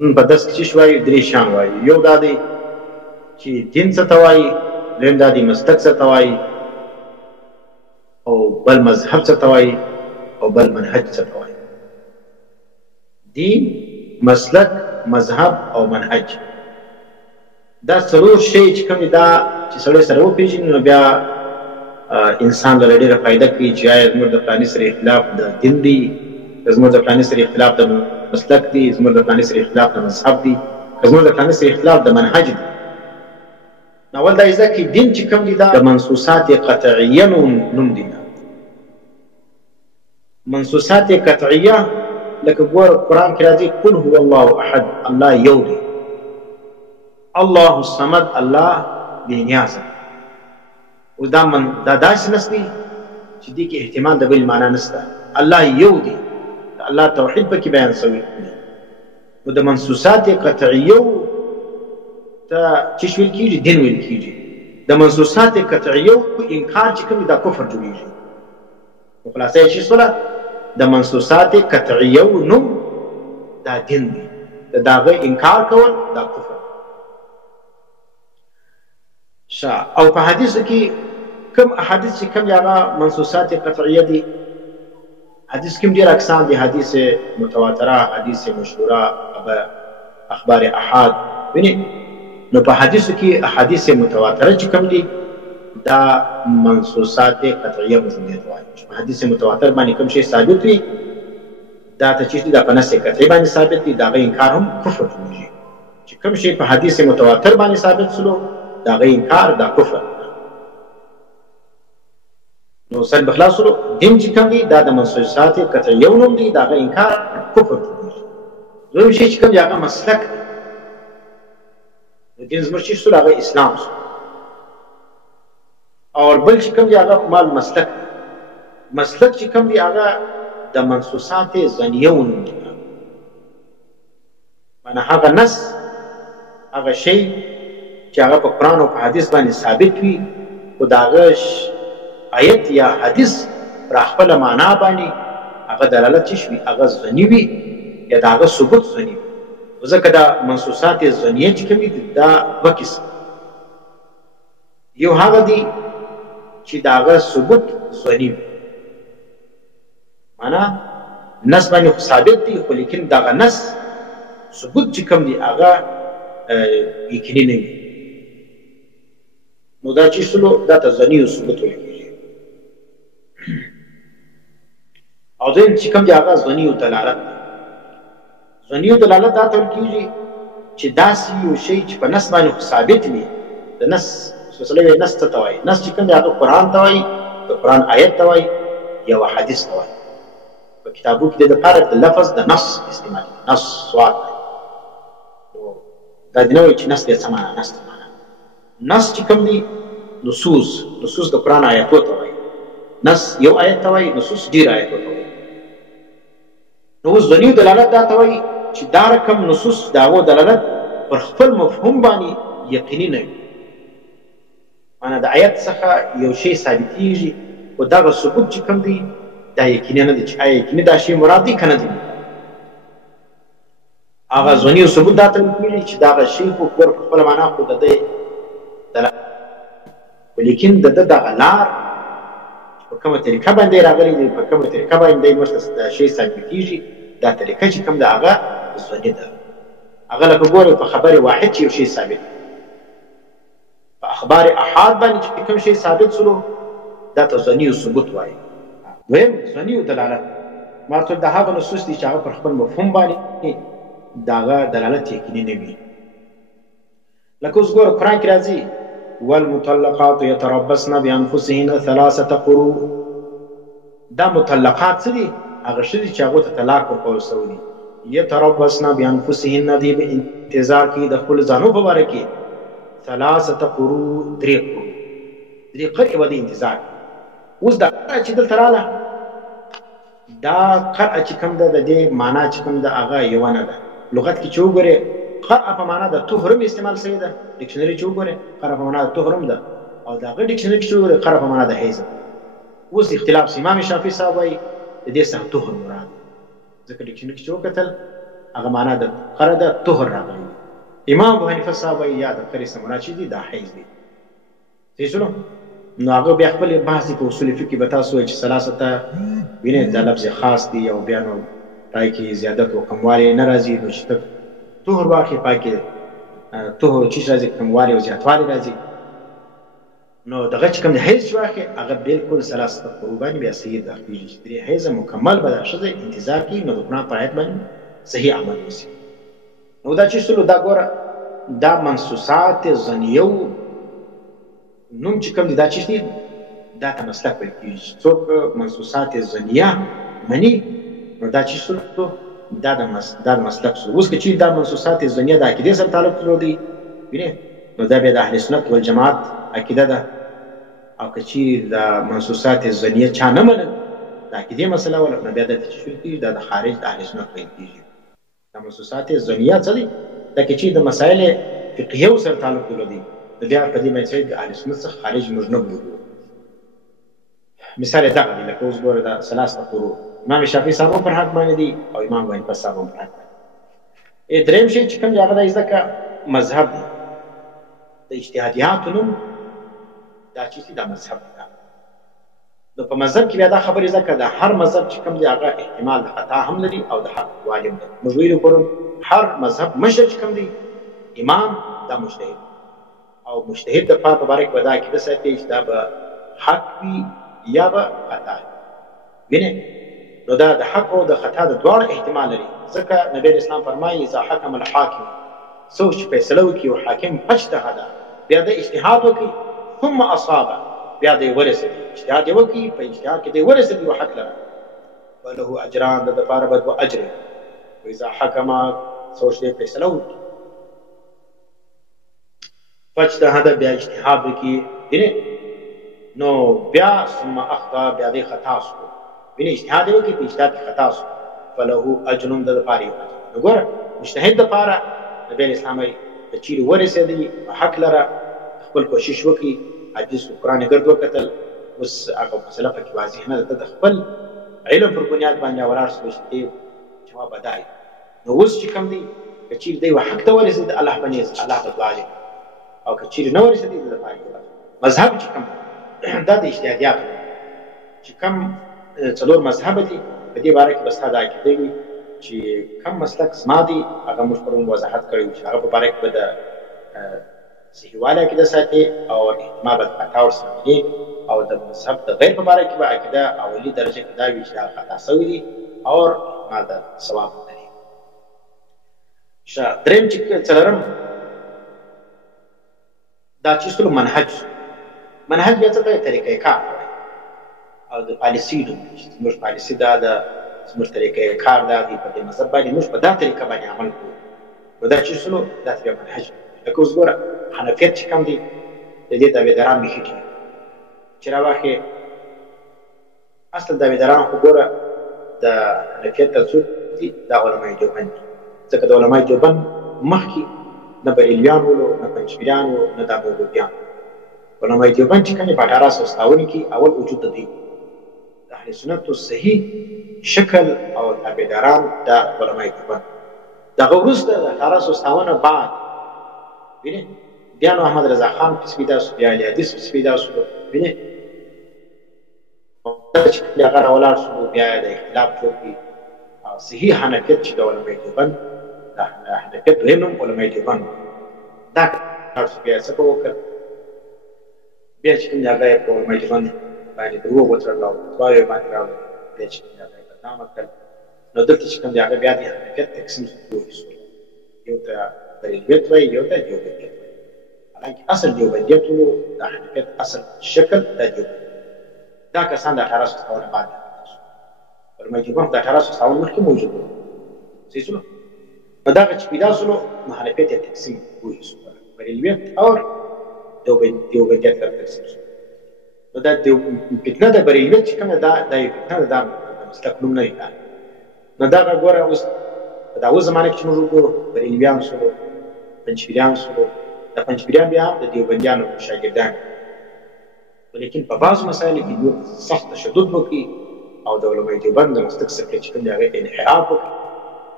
نن په درس کې چې وایي درې شیان وایي. یو دا دی چې دین څه ته وایي، دویم دا دی مسلک څه ته وایي، او بل مذهب څه ته وایي، او بل منهج څه ته وایي. دین، مسلک، مذهب او منهج، دا څلور شی چې کوم دا چې سړی سره وپېژني نو بیا انسان له ډېره فایده کوي چې آیا زموږ د فلاني سره اختلاف د دین دی، زموږ د فلاني سره اختلاف د مسلک دی، زموږ د فلاني سره اختلاف د مذهب دی، زموږ د فلاني سره اختلاف د منهج دی. نو اول دا زده کړي دین چې کوم دی دا د منصوصات قطعیه نوم دی. منصوصات قطعیه لکه ګوره قرآن کې راځي قل هو الله احد، الله یو دی. الله الصمد، الله بې نیازه. اوس دا داسې نستی چې دې کې احتمال د بل معنا نشته. الله یو دی، الله توحید پکې بیان شوی دی. نو د منصوصات قطعیه ته چې ویل کېږي دین ویل کېږي. د منصوصات قطعیه انکار چې کوم دا کفر جوړېږي. نو خلاصه یې چې سوله د منصوصات قطعیه نوم دا دین دی، د هغه انکار کول دا کفر. او په حدیثو کې کوم احادیث چې کوم هغه منصوصات قطعیه دي، حدیث کې ډېر اقسام دي، حدیث متواتره، حدیث مشهوره، اخبار احاد. ویني نو په حدیثو کې احادیث متواتره چې کوم دي دا منصوصات قطعیه مزنیت وایي. په حدیث متواتر باندې کوم شی ثابت وي دا ته چې دا په نص قطعي باندې ثابت دي، دا غي انکار هم کفر جوړیږي. چې کوم شی په حدیث متواتر باندې ثابت سلو دا غي انکار دا کفر. نو سر بخلاصو دین چې کوم دي دا د منصوصات قطعیه نوم دي، دا غي انکار کفر جوړیږي. دویم شی چې کوم هغه مسلک دی، دین زموږ چې سره هغه اسلام سو. او بل چې کوم دی هغه مال مسلک. مسلک چې کوم دی هغه د منصوصات ظنیه نوم دی. معنی هغه نص، هغه شی چې هغه په قرآن او په حدیث باندې ثابت وي، خو د هغه آیت یا حدیث پر خپله معنا باندې هغه دلالت چې وي هغه ظني وي یا د هغه ثبوت ظني وي. ځکه دا منصوصات ظنیه چې کوم دي دا دوه قسم. یو هغه دی چې د هغه ثبوت ظني وي، معنا نص باندې خو ثابت دی خو لیکن دغه نص ثبوت چې کوم دی هغه یقیني نه وي. نو دا چې سلو دا ته ظني او ثبوت ویل کېږي. او دویم چې کوم دی هغه ظني او دلالت. ظني او دلالت دا ته ویل کېږي چې داسې یو شی چې په نص باندې خو ثابت وي. د نص سلسله نص ته وایي. نص چې کوم دی هغه قرآن ته وایي، د قرآن آیت ته وایي یا حدیث ته وایي. په کتابو کې د لپاره د لفظ د نص استعمال نص سواد دا دی نه وایي چې نص دی څه معنا. نص ته معنا نص چې کوم دی نصوص د قرآن آیاتو ته وایي. نص یو آیت ته وایي، نصوص ډېر آیاتو ته وایي. نو اوس ظني دلالت دا ته وایي چې دا رقم نصوص د هغو دلالت پر خپل مفهوم باندې یقیني نه وي. معنی د آیت څخه یو شی ثابتېږي خو دغه ثبوت چې کوم دی دا یقیني نه دی چې آیا یقیني دا شی مراد دی که نه دی. هغه ظني او ثبوت دا ته ویل کېږي چې دغه شی خو په خپله معنا خو د ده لیکن د ده دغه لار په کومه طریقه باندې راغلی دی، په کومه طریقه باندې موږ ته دا شی ثابتېږي، دا طریقه چې کوم ده هغه ظني ده. هغه لکه ګورئ په خبر واحد چې یو شی ثابت، په اخبار احاد باندې چې کوم شی ثابت سلو دا ته ظني او ثبوت وایي. دویم ظني او دلالت. ما ورته د هغه نصوص دي چې هغه پر خپل مفهوم باندې د هغه دلالت یقیني نه وي. لکه اوس ګوره قرآن کې راځي والمطلقات يتربصن بانفسهن 3 قروء. دا مطلقات څه دي؟ هغه ښځې چې هغو ته طلاق ورکول سوی دي. يتربصن بانفسهن دی به انتظار کوي د خپلو ځانو په باره کې 3 قروء 3 قروء 3 قرې به د انتظار. اوس دا قرعه چې دلته راغله دا قرعه چې کوم ده د دې معنا چې کوم ده هغه یوه نه ده. لغت کې چې وګورې قرعه په معنا د تحرم استعمال شوې ده. ډکشنري چې وګورې قرعه په معنا د تحرم ده، او د هغه ډکشنري کې چې وګورې قرعه په معنا د حیض. اوس اختلاف امام شافعي صاحب وایي د دې څخه تحرم مراد. ځکه ډکشنري کې چې وکتل هغه معنا د قره ده طهر راغلی. امام ابو حنیفه صاحب وایي یا د قرې څه مراد چې دي دا حیض دی. صحیح شولو. نو هغه بیا خپل بحث په اصول فقه به تاسو وایي چې ثلاثه وینې دا لفظ خاص دی او بیا نو پای کې زیادت او کموالی نه راځي. نو چې طهر واخلي پای کې طهر چې راځي کموالی او زیاتوالی راځي. نو دغه چې کوم د حیض چې واخلي هغه بالکل ثلاثه قروه باندې بیا صحیح داخلېږي چې درې حیض مکمل به دا ښځه انتظار کوي نو د قرآن په آیت باندې صحیح عمل وشي. نو دا چې شلو دا ګوره دا منصوصات زنیو نوم چې کوم دي دا چې دي دا ته مسلک ویل کېږي. څوک منصوصات زنیه مني نو دا چې شلو دا د مسلک شو. اوس که چیرې دا منصوصات زنیه د عقیدې سره تعلق درلودی وینې نو دا بیا د اهل سنت والجماعت عقیده ده. او که چیرې د منصوصات زنیه چا نه منل د عقیدې مسله وله نو بیا دلته چې شروع کېږي دا د خارج د اهل سنت ویل کېږي. دا منصوصات زنیه څه دي؟ دا که چیرې د مسایل فقهیو سره تعلق درلودی نو بیا په دې باندې چې د اهل سنت څخه خارج موږ نه بولو. مثال دغه دی لکه اوس ګوره دا ثلاثه قروه امام شافعي صاحب هم پر حق باندې دي او امام حنیفه صاحب هم پر حق باندې. درېیم شی چې کوم دی هغه دا ځکه مذهب دی د اجتهادیاتو نوم دا چې دا مذهب دی. نو په مذهب کې بیا دا خبرې ځکه د هر مذهب چې کوم دی هغه احتمال د خطا هم لري او د حق والی هم لري. موږ ویلو پرون هر مذهب مشر چې کوم دی امام دا مجتهد او مجتهد د پاره په باره کې به دا عقیده ساتي چې دا به حق وي یا به خطا وینې. نو دا د حق او د خطا د دواړو احتمال لري ځکه نبی اسلام فرمایي اذا حکم الحاکم څوک چې فیصله وکړي او حاکم فاجتهد بیا د اجتهاد وکړي ثم اصاب بیا دی ورسېدي اجتهاد یې وکړي په اجتهاد کې دی ورسېدي او حق لره فله اجران د دپاره به دوه اجر و اذا حکم څوک چې فیصله وکړي فاجتهد بیا اجتهاد وکړي نو بیا ثم اخطا بیا دی خطا شو وینې اجتهاد یې وکړي په اجتهاد کې خطا شو فله اجر د دپاره نو ګوره مجتهد دپاره نبی اسلام وایي که چیرې ورسېدي حق لره خپل کوشش وکړي حدیث قرآن ګرد وکتل اوس هغه مسله پکې واضح نه ده د خپل علم پر بنیاد باندې ولاړ شو چې دی جواب بدای. نو اوس چې کوم دی که چیرې دی حق ته ورسېد الله باندې الله به دعا لري او که چیرې نه ورسېدي د دپاره مذهب چې کوم دا د اجتهادیاتو چې کوم څلور مذهب دي په دې باره کې به ستا دا عقیده وي چې کوم مسلک زما دی هغه موږ پرون وضاحت کړی چې هغه په باره کې به د صحیحوالی عقیده ساتي او احتمال به د خطا ورسره وي او د مذهب د غیر په باره کې به عقیده اولي درجه کې دا وي چې دا خطا سوي دي او احتمال د ثواب لري. درېیم چې څلورم دا چې څلور منهج بیا څه ته طریقې کار او د پالیسي نوم دی چې زموږ پالیسي دا ده زموږ طریقې کار دا دی په دې مذهب باندې موږ په دا طریقه باندې عمل کوو. نو دا چې څلور دا بیا منهج لکه اوس ګوره حنفیت چې کوم دی د دې دعویداران بیخي ټینګ چې راواخې اصل دعویداران خو ګوره د حنفیت ته څوک دي دا علمای دیوبند ځکه د علمای دیوبند مخکې نه بریلویان ولو نه پنجشیریان وو نه دا مولویان. علمای دیوبند چې کوم په 1857 کې اول وجود د دی د اهل سنت صحیح شکل او تابعداران د علمای دیوبند دغه وروسته د 1857 بعد وینې بیا نو احمد رضا خان پس پیدا شو بیا علي حدیث پس پیدا شو وینې چې هغه راولاړ شو بیا د اختلاف جوړ کړي او صحیح حنفیت چې د علمای دیوبند د حنفیت دویم نوم علمای دیوبند دا کار بیا څه وکړ بیا چې کوم دی هغه یې په علمای دیوبند باندې دروغ وتړل دوه یې باندې راوړل بیا چې کوم دی هغه یې بدنامه کړل. نو دلته چې کوم دی هغه بیا د حنفیت تقسیم شو یو ته بریلویت وایي یو ته دیوبندیت وایي حالانکه اصل دیوبندیت و د حنفیت اصل شکل د دیوبند دا کسان د 1857 بعد علمای دیوبند د 1857 مخکې موجود و صحیح شولو. نو دغه چې پیدا شولو نو حنفیت یې تقسیم وایي بریلویت او دیوبندیت ته تقسیم شو. نو دا فتنه د بریلویت چې کومه دا یو فتنه ده د مسلک نوم نه دی. نو دغه ګوره اوس دا اوس زمانه کې چې موږ وګورو بریلویان شولو پنجشیریان شولو د پنجشیریان بیا هم د دیوبندیانو شاګردان ولیکن په بعضو مسایلو کې دوی سخت تشدد وکړي او د علمای دیوبند د مسلک څخه چې کوم دی هغه انحراف وکړي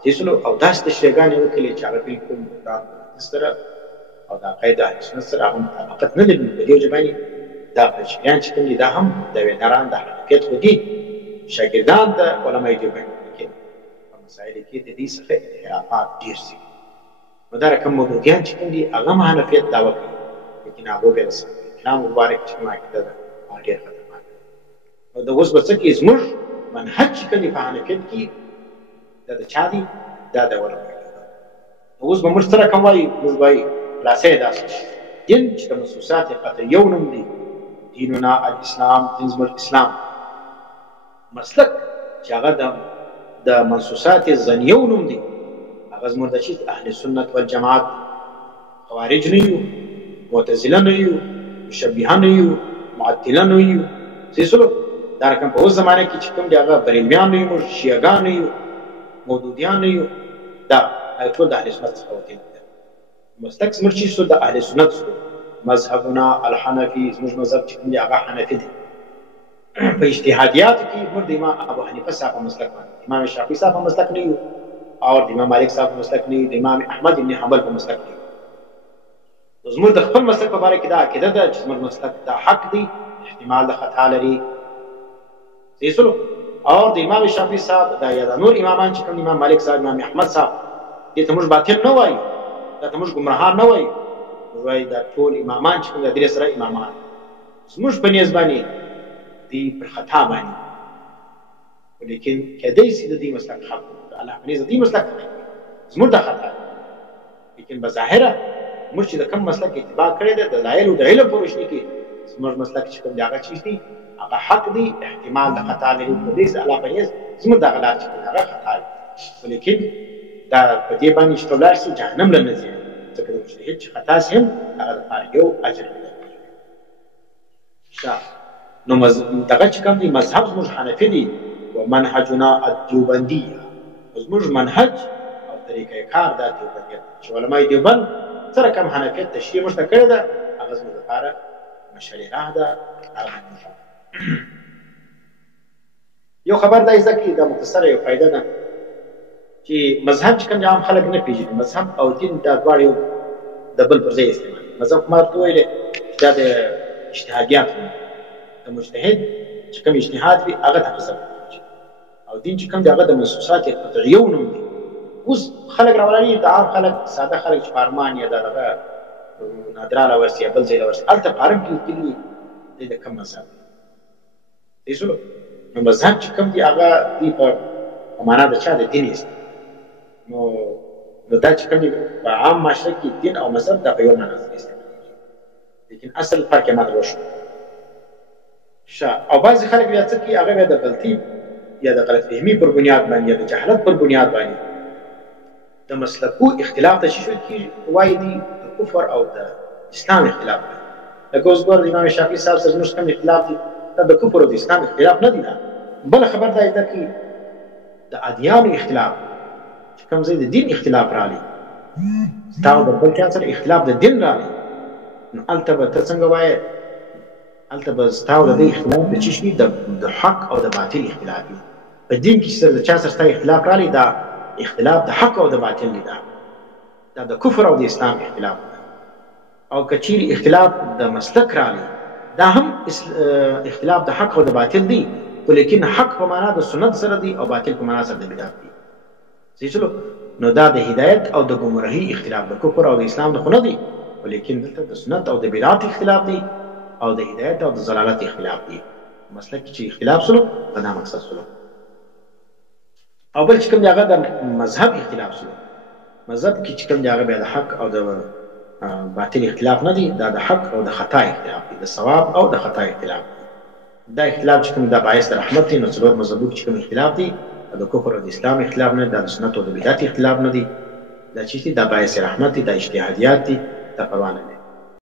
سیسلو او داسې تشریحګانې وکړي چې هغه بالکل د سره او د عقاید اهل سنت سره هغه مطابقت نه لري. په دې وجه باندې دا پرچمیان چې کوم دي دا هم د وینران د حقیقت خو دي شاګردان د علماء دیوبند، لیکن په مسایلو کې د دې څخه انحرافات ډېر دي. نو دا رقم مودودیان چې کوم دي هغه هم حنفیت دعوه کوي، لیکن هغو بیا د کرام مبارک چې کومه عقیده ده هغه ډېر خطرناک ده. نو د اوس به څه کې زموږ منهج چې کوم دي په حنفیت کې دا د چا دي؟ دا د علماء دیوبند. نو اوس به موږ څه رقم وایو؟ موږ وایو خلاصه یې داسې دین چې د منصوصات قطعي یو نوم دی، دیننا الاسلام، دین زموږ اسلام. مسلک چې هغه د منصوصات ظنیو نوم دی، هغه زموږ د چې اهل سنت والجماعت، خوارج نه یو، معتزله نه یو، مشبهه نه یو، معطله نه یو. سیسلو دا رقم په اوس زمانه کې چې کوم دی هغه بریلویان نه یو، شیعهګان نه یو، مودودیان نه یو. دا ټول د اهل سنت څخه وتلي دي. مسلک زموږ چې څو د اهل سنت څخه مذهبنا الحنفي، زموږ مذهب چې کوم دی هغه حنفي دی. په اجتهادیاتو کې موږ د امام ابو حنیفه صاحب په مسلک باندې، امام شافعي صاحب په مسلک نه یو، او د امام مالک صاحب په مسلک نه یو، د امام احمد ابن حنبل په مسلک نه یو. زموږ د خپل مسلک په باره کې دا عقیده ده چې زموږ مسلک دا حق دی، احتمال د خطا لري. سیسلو او د امام شافعي صاحب دا یا د نور امامان چې کوم امام مالک صاحب، امام احمد صاحب، دې ته موږ باطل نه وایو، دا ته موږ ګمراهان نه وایو، موږ وایو دا ټول امامان چې کوم د درې سره امامان زموږ په نیز باندې دی پر خطا باندې، ولیکن کېدای شي د دې مسلک حق الله په نیز د دې مسلک زموږ د خطا، لیکن بظاهره موږ چې د کوم مسلک اتباع کړی دی د دلایلو د علم په روشني کې زموږ مسلک چې کوم دی هغه چیز دی هغه حق دی، احتمال د خطا لري. په دې الله په نیز زموږ دغه لار چې هغه خطا دی، ولیکن دا په دې باندې چې ولاړ شي جهنم له نه ځي، ځکه د مجتهد چې خطا شي هم هغه دپاره یو اجر لري. نو دغه چې کوم دی مذهب زموږ حنفي دی، ومنهجنا الدیوبندیه، زموږ منهج او طریقه کار دا دیوبندیت چې علماء دیوبند څه رقم حنفیت تشریح موږ ته کړې ده، هغه زموږ لپاره مشرعه ده. یو خبر دا ذکر دا مختصره یو فائدہ ده چې مذهب چې کوم عام خلک نه پیژني، مذهب او دین دا دواړه یو د بل پر ځای استعمال. مذهب ما ته ویلې دا د اجتهادیات د مجتهد چې کوم اجتهاد وي هغه ته مذهب، او دین چې کوم دی هغه د منصوصات قطعیو نوم دی. اوس خلک راوړي د عام خلک ساده خلک چې پارمان یا دغه نادراله ورسي یا بل ځای له ورسي هلته فارم کې کلي دی د کوم مذهب دی. سلو نو مذهب چې کوم دی هغه دی په معنا د چا د دین است. نو دا چې کوم دی په عام معاشره کې دین او مذهب دا په یو معنا سره استعمالېږي، لیکن اصل فرق یې ماته وشو. او بعضې خلک بیا څه کوي هغه بیا د غلطي یا د غلط فهمي پر بنیاد باندې یا د جهالت پر بنیاد باندې د مسلکو اختلاف ته شي وایي دي د کفر او د اسلام اختلاف دی. لکه اوس ګوره د امام شافعي صاحب سره زموږ کوم اختلاف دی دا د کفر او د اسلام اختلاف نه دی. دا بله خبر دا ده چې د ادیانو اختلاف چې کوم ځای د دین اختلاف راغلی، ستا او د بل چا سره اختلاف د دین راغلی، نو هلته به ته څنګه وایې؟ هلته به ستا او د دې اختلاف د څه شي؟ د حق او د باطل اختلاف وي. په دین کې چې د چا سره ستا اختلاف راغلی دا اختلاف د حق او د باطل دی، دا د کفر او د اسلام اختلاف دی. او که چیرې اختلاف د مسلک راغلی دا هم اختلاف د حق او د باطل دی، ولیکن حق په معنا د سنت سره دی او باطل په معنا سره د بدعت دی. صحیح چلو نو دا د هدایت او د ګمراهۍ اختلاف د کفر او د اسلام نه خو نه دی، ولیکن دلته د سنت او د بدعت اختلاف دی او د هدایت او د ضلالت اختلاف دی. مسلک چې اختلاف سلو دا مقصد سلو. او بل چې کوم دی هغه د مذهب اختلاف سلو. مذهب کې چې کوم دی هغه بیا د حق او د باطل اختلاف نه دی، دا د حق او د خطا اختلاف دی، د ثواب او د خطا اختلاف دی. دا اختلاف چې کوم دا باعث د رحمت دی. نو څلور مذهبو چې کوم اختلاف دی د کفر او د اسلام اختلاف نه، دا د سنت او د بدعت اختلاف نه دی، دا چې دا باعث رحمت دی، دا اجتهادیات دي، دا پروانه دی.